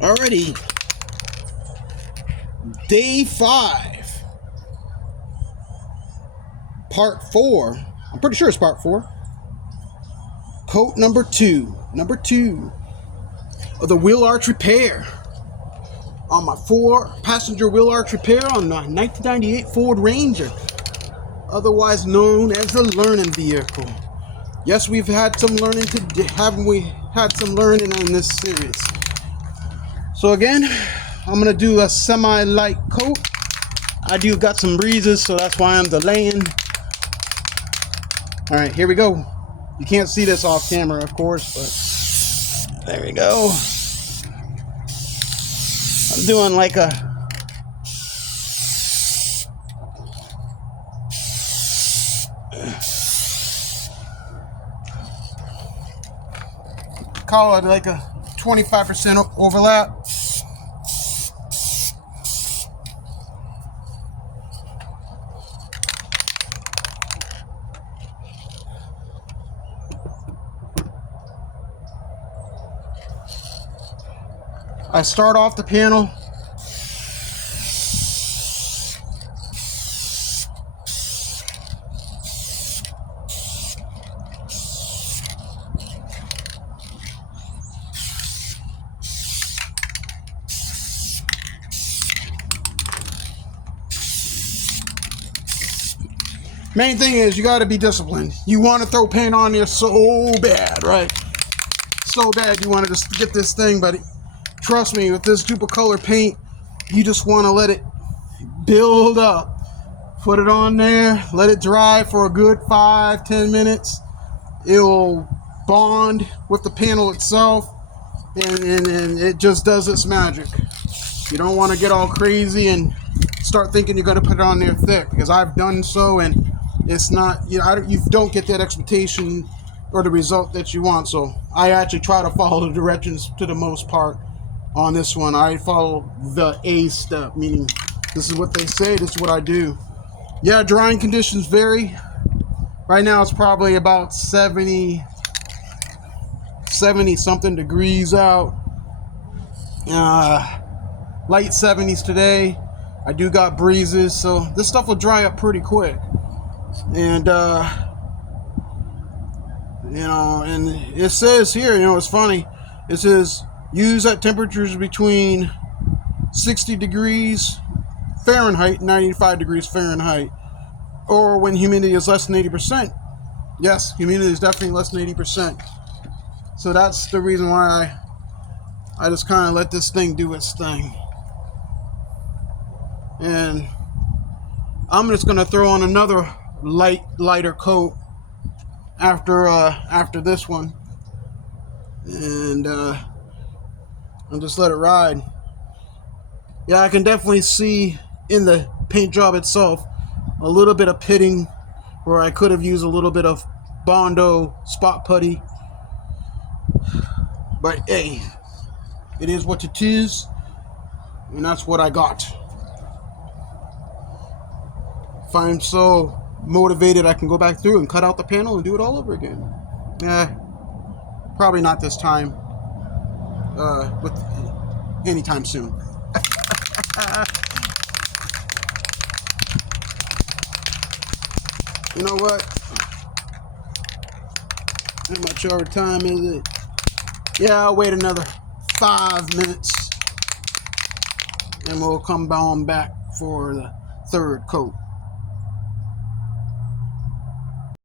Alrighty. Day 5. Part 4. I'm pretty sure it's part 4. Coat number 2. Number 2 of the wheel arch repair. On my 4-passenger wheel arch repair on the 1998 Ford Ranger. Otherwise known as the learning vehicle. Yes, we've had some learning today. Haven't we had some learning in this series? So again, I'm going to do a semi-light coat. I do got some breezes, so that's why I'm delaying. Alright, here we go. You can't see this off camera, of course, but there we go. I'm doing like a call it like a 25% overlap. I start off the panel. Main thing is you got to be disciplined. You want to throw paint on there so bad, right? So bad you want to just get this thing, but trust me, with this duple color paint, you just want to let it build up. Put it on there, let it dry for a good 5-10 minutes. It'll bond with the panel itself, and it just does its magic. You don't want to get all crazy and start thinking you're going to put it on there thick, because I've done so, and it's not, you don't get that expectation or the result that you want. So I actually try to follow the directions to the most part. On this one, I follow the A step, meaning this is what they say, this is what I do. Yeah, drying conditions vary. Right now it's probably about 70 something degrees out. Light 70s today. I do got breezes, so this stuff will dry up pretty quick. And and it says here, it's funny, it says use at temperatures between 60 degrees Fahrenheit, 95 degrees Fahrenheit, or when humidity is less than 80%. Yes, humidity is definitely less than 80%. So that's the reason why I just kind of let this thing do its thing. And I'm just going to throw on another lighter coat after this one. And and just let it ride. Yeah, I can definitely see in the paint job itself a little bit of pitting where I could have used a little bit of Bondo spot putty. But hey, it is what it is, and that's what I got. If I'm so motivated, I can go back through and cut out the panel and do it all over again. Probably not this time. With anytime soon. You know what? How much over time is it? Yeah, I'll wait another 5 minutes and we'll come on back for the third coat.